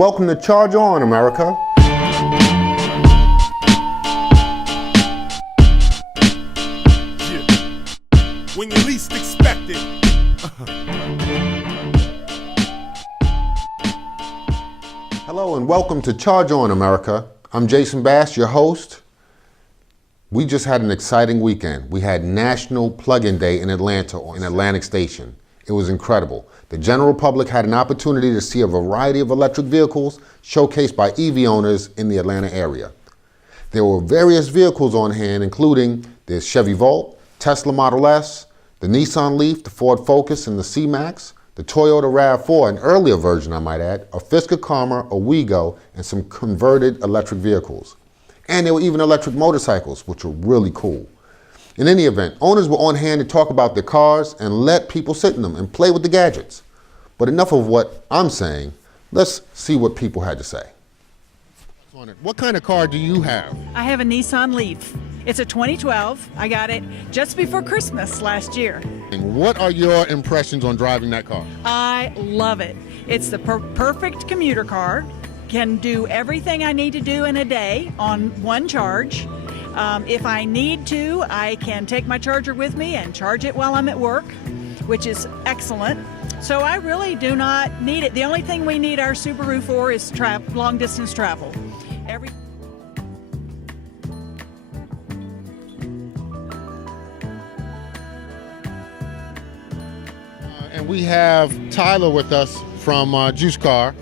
Welcome to Charge On, America. Yeah. When you least expect it. Hello and welcome to Charge On, America. I'm Jason Bass, your host. We just had an exciting weekend. We had National Plug-in Day in Atlanta on Atlantic Station. It was incredible. The general public had an opportunity to see a variety of electric vehicles showcased by EV owners in the Atlanta area. There were various vehicles on hand, including the Chevy Volt, Tesla Model S, the Nissan Leaf, the Ford Focus, and the C-Max, the Toyota RAV4, an earlier version I might add, a Fisker Karma, a Wigo, and some converted electric vehicles. And there were even electric motorcycles, which were really cool. In any event, owners were on hand to talk about their cars and let people sit in them and play with the gadgets. But enough of what I'm saying. Let's see what people had to say. What kind of car do you have? I have a Nissan Leaf. It's a 2012. I got it just before Christmas last year. And what are your impressions on driving that car? I love it. It's the perfect commuter car. Can do everything I need to do in a day on one charge. If I need to, I can take my charger with me and charge it while I'm at work, which is excellent. So I really do not need it. The only thing we need our Subaru for is long distance travel. And we have Tyler with us from Juice Car.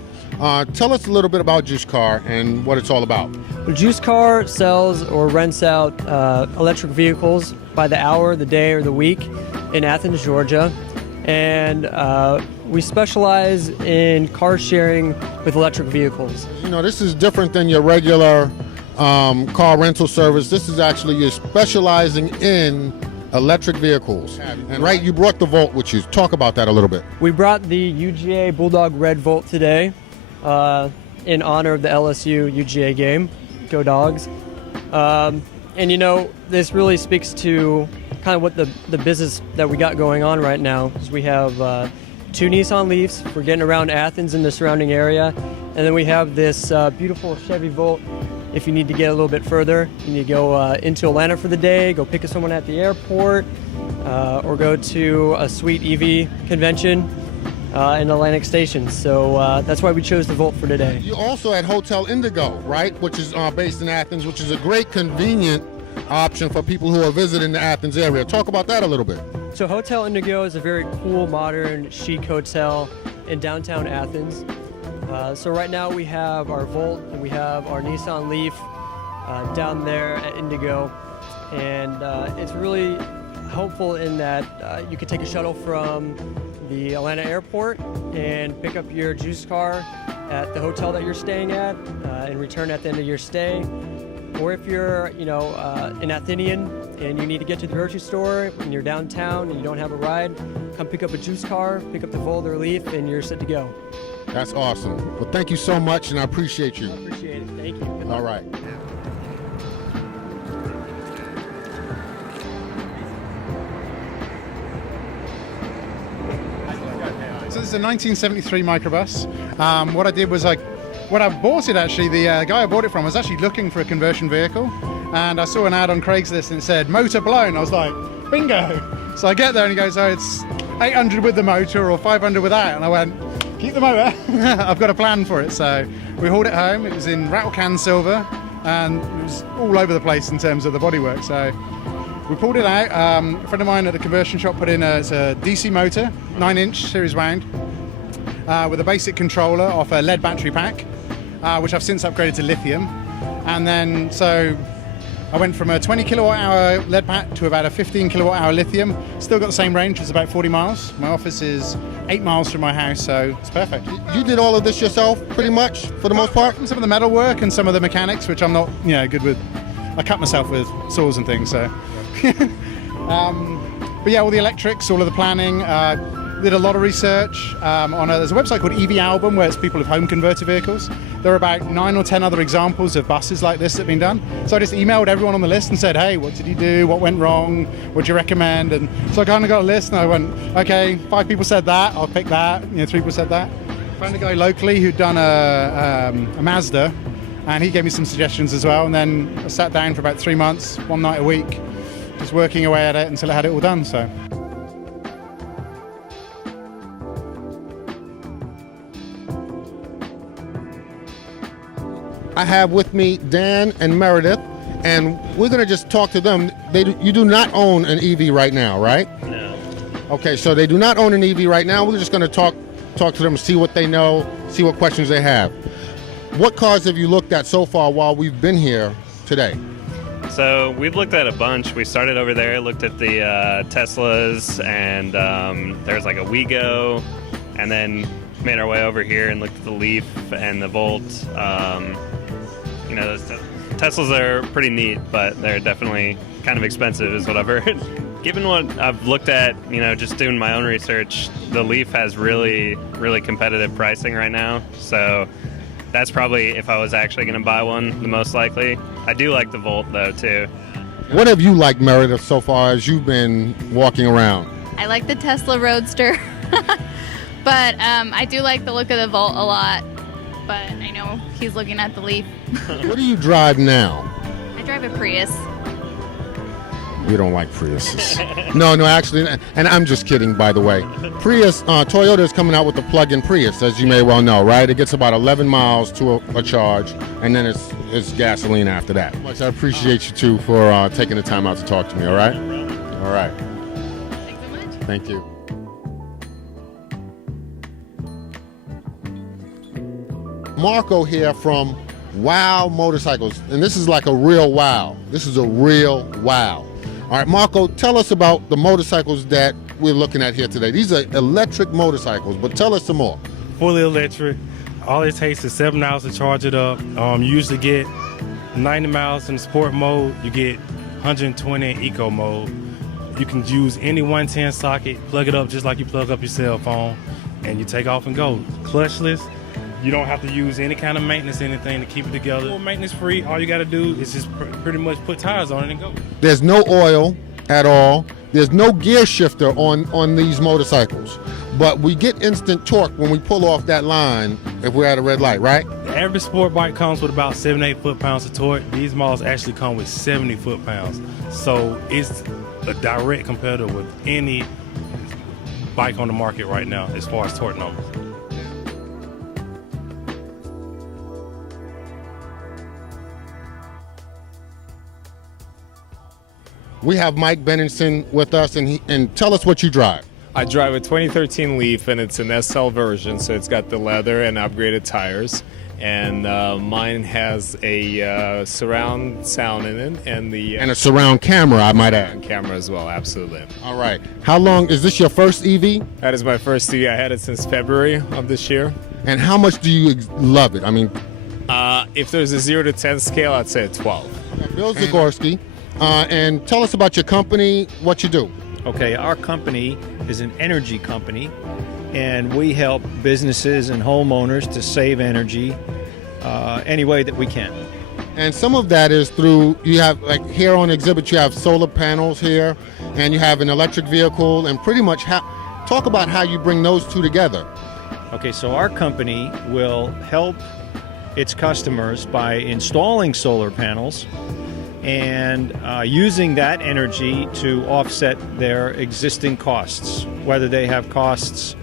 Tell us a little bit about Juice Car and what it's all about. Well, Juice Car sells or rents out electric vehicles by the hour, the day, or the week in Athens, Georgia. And we specialize in car sharing with electric vehicles. You know, this is different than your regular car rental service. This is actually, you're specializing in electric vehicles. And right, you brought the Volt with you. Talk about that a little bit. We brought the UGA Bulldog Red Volt today in honor of the LSU UGA game. Go Dogs. And you know, this really speaks to kind of what the business that we got going on right now. Is we have two Nissan Leafs for getting around Athens and the surrounding area. And then we have this beautiful Chevy Volt if you need to get a little bit further. You need to go into Atlanta for the day, go pick up someone at the airport, or go to a sweet EV convention in Atlantic Station. So that's why we chose the Volt for today. You also had Hotel Indigo, right? Which is based in Athens, which is a great convenient option for people who are visiting the Athens area. Talk about that a little bit. So Hotel Indigo is a very cool, modern, chic hotel in downtown Athens. So right now we have our Volt and we have our Nissan Leaf down there at Indigo. And it's really helpful in that you can take a shuttle from the Atlanta airport and pick up your Juice Car at the hotel that you're staying at and return at the end of your stay. Or if you're, an Athenian and you need to get to the grocery store and you're downtown and you don't have a ride, come pick up a Juice Car, pick up the Volt or Leaf, and you're set to go. That's awesome. Well, thank you so much, and I appreciate you. I appreciate it. Thank you. All right. So this is a 1973 microbus. What I did was when I bought it actually, the guy I bought it from was actually looking for a conversion vehicle, and I saw an ad on Craigslist and it said motor blown. I was like, bingo! So I get there and he goes, oh, it's 800 with the motor or 500 without, and I went, keep the motor. I've got a plan for it. So we hauled it home. It was in rattle can silver, and it was all over the place in terms of the bodywork. So we pulled it out. A friend of mine at the conversion shop put in it's a DC motor, 9-inch series wound, with a basic controller off a lead battery pack, which I've since upgraded to lithium. And then so I went from a 20 kilowatt hour lead pack to about a 15 kilowatt hour lithium. Still got the same range, it's about 40 miles. My office is 8 miles from my house, so it's perfect. You did all of this yourself, pretty much, for the most part? Some of the metal work and some of the mechanics, which I'm not, good with. I cut myself with saws and things, so. But yeah, all the electrics, all of the planning. Did a lot of research there's a website called EV Album where it's people with home converter vehicles. There are about 9 or 10 other examples of buses like this that have been done. So I just emailed everyone on the list and said, hey, what did you do? What went wrong? What do you recommend? And so I kind of got a list and I went, okay, 5 people said that, I'll pick that. 3 people said that. Found a guy locally who'd done a Mazda, and he gave me some suggestions as well. And then I sat down for about 3 months, one night a week, just working away at it until I had it all done. So. I have with me Dan and Meredith, and we're going to just talk to them. You do not own an EV right now, right? No. Okay, so they do not own an EV right now. We're just going to talk to them, see what they know, see what questions they have. What cars have you looked at so far while we've been here today? So we've looked at a bunch. We started over there, looked at the Teslas, and there's like a Wigo, and then made our way over here and looked at the Leaf and the Volt. Those Teslas are pretty neat, but they're definitely kind of expensive is what I've heard. Given what I've looked at, just doing my own research, the Leaf has really, really competitive pricing right now. So that's probably, if I was actually going to buy one, the most likely. I do like the Volt, though, too. What have you liked, Meredith, so far as you've been walking around? I like the Tesla Roadster, but I do like the look of the Volt a lot. But I know he's looking at the Leaf. What do you drive now? I drive a Prius. We don't like Priuses. No, actually, and I'm just kidding, by the way. Prius, Toyota is coming out with the plug-in Prius, as you may well know, right? It gets about 11 miles to a charge, and then it's gasoline after that. I appreciate you, too, for taking the time out to talk to me, all right? All right. Thanks so much. Thank you. Marco here from Wow Motorcycles, and this is like a real wow. This is a real wow. All right, Marco, tell us about the motorcycles that we're looking at here today. These are electric motorcycles, but tell us some more. Fully electric. All it takes is 7 hours to charge it up. You usually get 90 miles in sport mode. You get 120 in eco mode. You can use any 110 socket, plug it up just like you plug up your cell phone, and you take off and go. Clutchless. You don't have to use any kind of maintenance, anything to keep it together. Maintenance free. All you got to do is just pretty much put tires on it and go. There's no oil at all. There's no gear shifter on these motorcycles. But we get instant torque when we pull off that line if we're at a red light, right? The average sport bike comes with about 7-8 foot-pounds of torque. These models actually come with 70 foot-pounds. So it's a direct competitor with any bike on the market right now as far as torque numbers. We have Mike Benningson with us, and tell us what you drive. I drive a 2013 Leaf, and it's an SL version, so it's got the leather and upgraded tires. And mine has a surround sound in it, and And a surround camera, I might add. camera as well. Absolutely. All right. How long is this your first EV? That is my first EV. I had it since February of this year. And how much do you love it? I mean, If there's a 0 to 10 scale, I'd say a 12. Bill Zagorski, and tell us about your company, what you do. Okay, our company is an energy company, and we help businesses and homeowners to save energy any way that we can. And some of that is through, you have, like here on exhibit, you have solar panels here, and you have an electric vehicle, and pretty much talk about how you bring those two together. Okay, so our company will help its customers by installing solar panels and using that energy to offset their existing costs, whether they have costs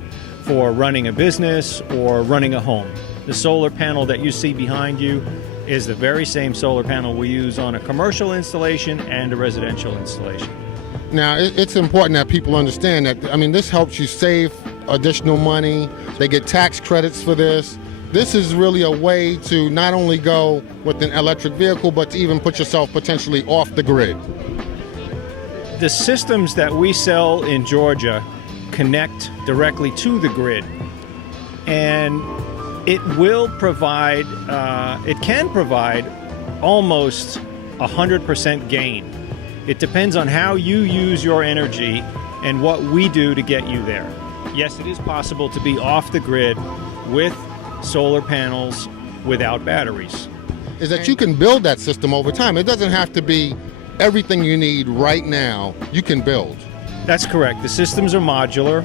for running a business or running a home. The solar panel that you see behind you is the very same solar panel we use on a commercial installation and a residential installation. Now, it's important that people understand that, I mean, this helps you save additional money. They get tax credits for this. This is really a way to not only go with an electric vehicle, but to even put yourself potentially off the grid. The systems that we sell in Georgia connect directly to the grid, and it will provide, it can provide almost 100% gain. It depends on how you use your energy and what we do to get you there. Yes, it is possible to be off the grid with solar panels without batteries. Is that you can build that system over time. It doesn't have to be everything you need right now. You can build. That's correct. The systems are modular.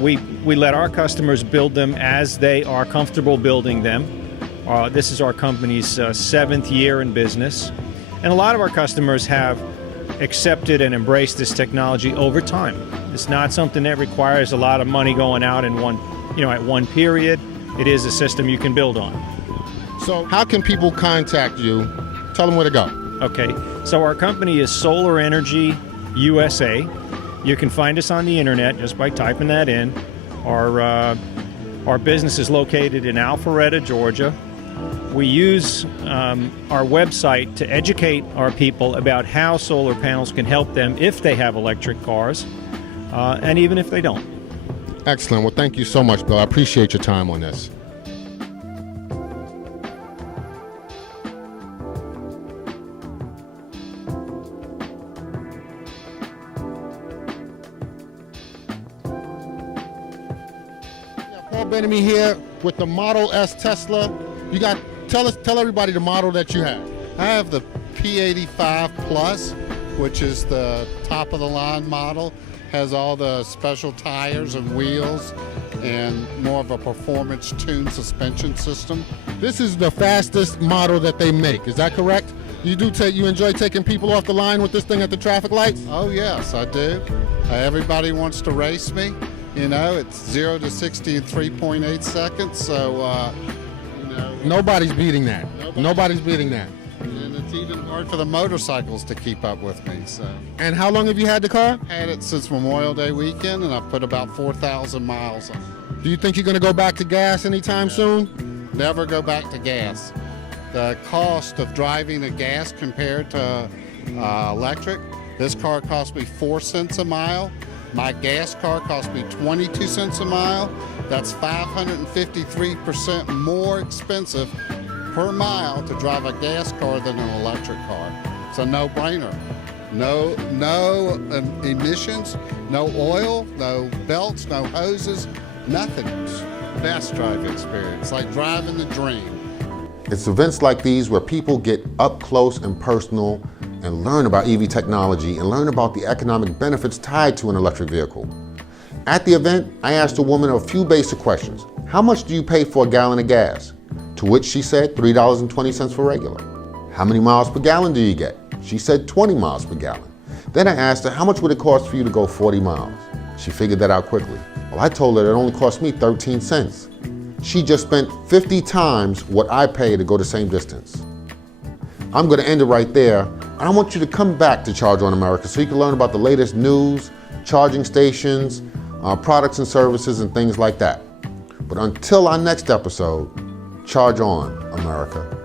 we let our customers build them as they are comfortable building them. This is our company's 7th year in business, and a lot of our customers have accepted and embraced this technology over time. It's not something that requires a lot of money going out in at one period. It is a system you can build on. So how can people contact you? Tell them where to go. Okay, so our company is Solar Energy USA. You can find us on the internet just by typing that in. Our business is located in Alpharetta, Georgia. We use our website to educate our people about how solar panels can help them if they have electric cars, and even if they don't. Excellent. Well, thank you so much, Bill. I appreciate your time on this. Paul Benamy here with the Model S Tesla. You got tell everybody the model that you have. I have the P85 Plus, which is the top of the line model. Has all the special tires and wheels and more of a performance tuned suspension system. This is the fastest model that they make. Is that correct? You enjoy taking people off the line with this thing at the traffic lights? Oh yes, I do. Everybody wants to race me. You know, it's 0 to 60 in 3.8 seconds. So, nobody's beating that. Nobody's beating that. And it's even hard for the motorcycles to keep up with me. So, And how long have you had the car? had it since Memorial Day weekend, and I've put about 4,000 miles on it. Do you think you're going to go back to gas anytime soon? Never go back to gas. The cost of driving a gas compared to electric, this car cost me 4 cents a mile. My gas car cost me 22 cents a mile. That's 553% more expensive per mile to drive a gas car than an electric car. It's a no-brainer. No emissions, no oil, no belts, no hoses, nothing. Best driving experience, like driving the dream. It's events like these where people get up close and personal and learn about EV technology and learn about the economic benefits tied to an electric vehicle. At the event, I asked a woman a few basic questions. How much do you pay for a gallon of gas? To which she said $3.20 for regular. How many miles per gallon do you get? She said 20 miles per gallon. Then I asked her, how much would it cost for you to go 40 miles? She figured that out quickly. Well, I told her it only cost me 13 cents. She just spent 50 times what I pay to go the same distance. I'm going to end it right there. I want you to come back to Charge On America so you can learn about the latest news, charging stations, products and services, and things like that. But until our next episode, Charge On America.